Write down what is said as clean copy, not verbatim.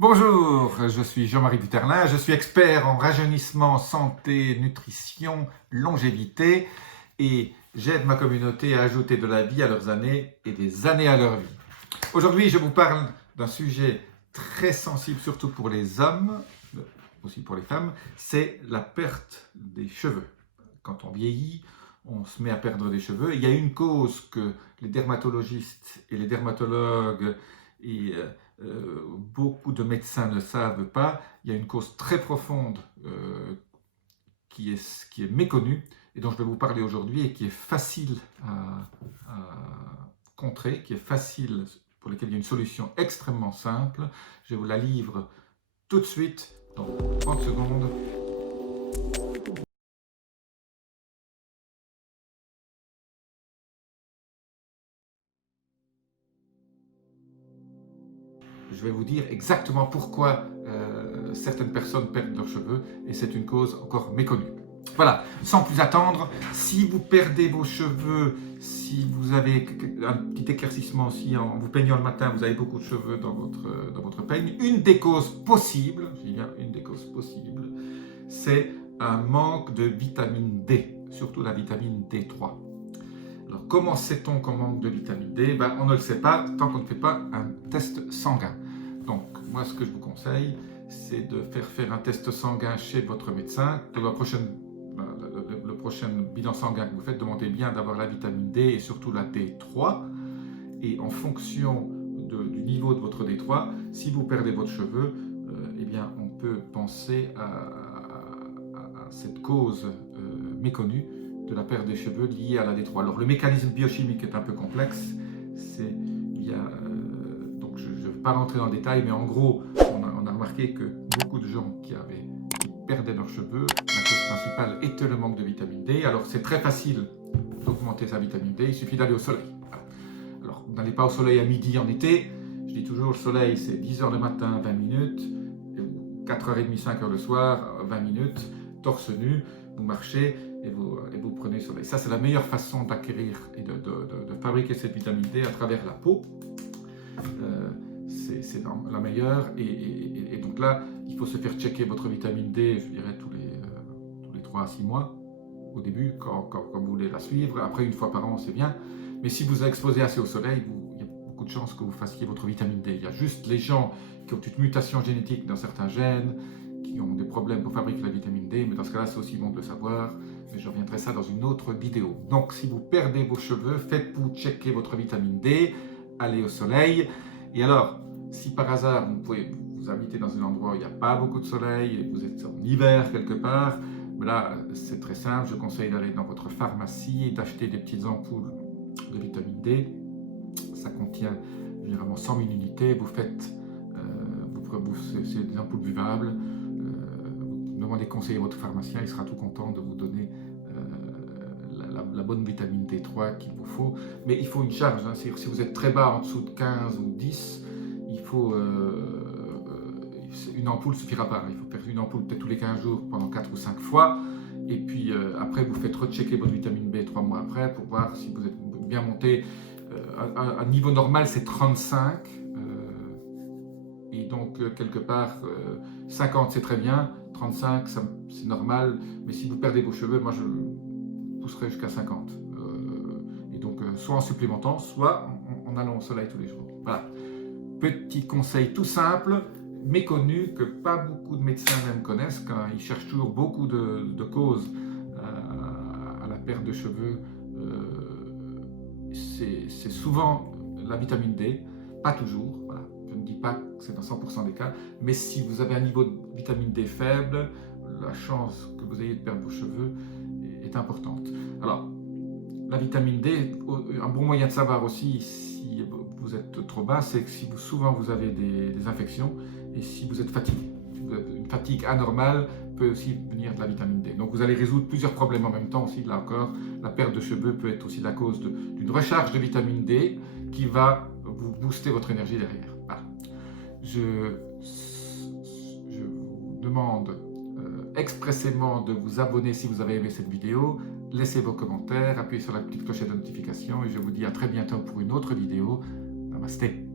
Bonjour, je suis Jean-Marie Buterlin, je suis expert en rajeunissement, santé, nutrition, longévité et j'aide ma communauté à ajouter de la vie à leurs années et des années à leur vie. Aujourd'hui, je vous parle d'un sujet très sensible, surtout pour les hommes, aussi pour les femmes, c'est la perte des cheveux. Quand on vieillit, on se met à perdre des cheveux. Il y a une cause que les dermatologistes et les dermatologues et beaucoup de médecins ne savent pas. Il y a une cause très profonde qui est méconnue et dont je vais vous parler aujourd'hui et qui est facile à contrer, qui est facile, pour laquelle il y a une solution extrêmement simple. Je vous la livre tout de suite, dans 30 secondes. Je vais vous dire exactement pourquoi certaines personnes perdent leurs cheveux et c'est une cause encore méconnue. Voilà, sans plus attendre, si vous perdez vos cheveux, si vous avez un petit éclaircissement, si en vous peignant le matin, vous avez beaucoup de cheveux dans votre peigne, une des causes possibles, je dis bien une des causes possibles, c'est un manque de vitamine D, surtout la vitamine D3. Alors, comment sait-on qu'on manque de vitamine D? On ne le sait pas tant qu'on ne fait pas un test sanguin. Donc, moi, ce que je vous conseille, c'est de faire un test sanguin chez votre médecin. Le prochain bilan sanguin que vous faites, demandez bien d'avoir la vitamine D et surtout la D3. Et en fonction du niveau de votre D3, si vous perdez votre cheveu, eh bien, on peut penser à cette cause méconnue de la perte des cheveux liée à la D3. Alors le mécanisme biochimique est un peu complexe, donc je ne vais pas rentrer dans le détail, mais en gros, on a remarqué que beaucoup de gens qui perdaient leurs cheveux, la cause principale était le manque de vitamine D. Alors c'est très facile d'augmenter sa vitamine D, il suffit d'aller au soleil. Alors n'allez pas au soleil à midi en été, je dis toujours le soleil c'est 10 h le matin, 20 minutes, 4h30, 5h le soir, 20 minutes, torse nu, vous marchez et vous prenez le soleil. Ça, c'est la meilleure façon d'acquérir et de fabriquer cette vitamine D à travers la peau. C'est la meilleure. Et donc là, il faut se faire checker votre vitamine D, je dirais, tous les 3 à 6 mois. Au début, quand vous voulez la suivre. Après, une fois par an, c'est bien. Mais si vous exposez assez au soleil, il y a beaucoup de chances que vous fassiez votre vitamine D. Il y a juste les gens qui ont une mutation génétique dans certains gènes, qui ont des problèmes pour fabriquer la vitamine D, mais dans ce cas-là, c'est aussi bon de le savoir, mais je reviendrai ça dans une autre vidéo. Donc, si vous perdez vos cheveux, faites-vous checker votre vitamine D, allez au soleil, et alors, si par hasard, vous habitez dans un endroit où il n'y a pas beaucoup de soleil, et vous êtes en hiver quelque part, là, c'est très simple, je conseille d'aller dans votre pharmacie et d'acheter des petites ampoules de vitamine D, ça contient généralement 100 000 unités, c'est des ampoules buvables, demandez conseil à votre pharmacien, il sera tout content de vous donner la bonne vitamine D3 qu'il vous faut. Mais il faut une charge, hein. Si vous êtes très bas, en dessous de 15 ou 10, il faut une ampoule ne suffira pas. Il faut faire une ampoule peut-être tous les 15 jours pendant 4 ou 5 fois. Et puis après, vous faites rechecker votre vitamine B 3 mois après pour voir si vous êtes bien monté. Un niveau normal, c'est 35. Et donc, quelque part, 50 c'est très bien, 35 c'est normal, mais si vous perdez vos cheveux, moi je pousserai jusqu'à 50. Et donc, soit en supplémentant, soit en allant au soleil tous les jours. Voilà. Petit conseil tout simple, méconnu, que pas beaucoup de médecins même connaissent, quand ils cherchent toujours beaucoup de causes à la perte de cheveux. C'est souvent la vitamine D, pas toujours, voilà. Je ne dis pas que c'est dans 100% des cas, mais si vous avez un niveau de vitamine D faible, la chance que vous ayez de perdre vos cheveux est importante. Alors, la vitamine D, un bon moyen de savoir aussi si vous êtes trop bas, c'est que si souvent vous avez des infections et si vous êtes fatigué. Une fatigue anormale peut aussi venir de la vitamine D. Donc vous allez résoudre plusieurs problèmes en même temps aussi, là encore. La perte de cheveux peut être aussi la cause d'une recharge de vitamine D qui va vous booster votre énergie derrière. Voilà. Je vous demande expressément de vous abonner si vous avez aimé cette vidéo, laissez vos commentaires, appuyez sur la petite clochette de notification et je vous dis à très bientôt pour une autre vidéo. Namasté.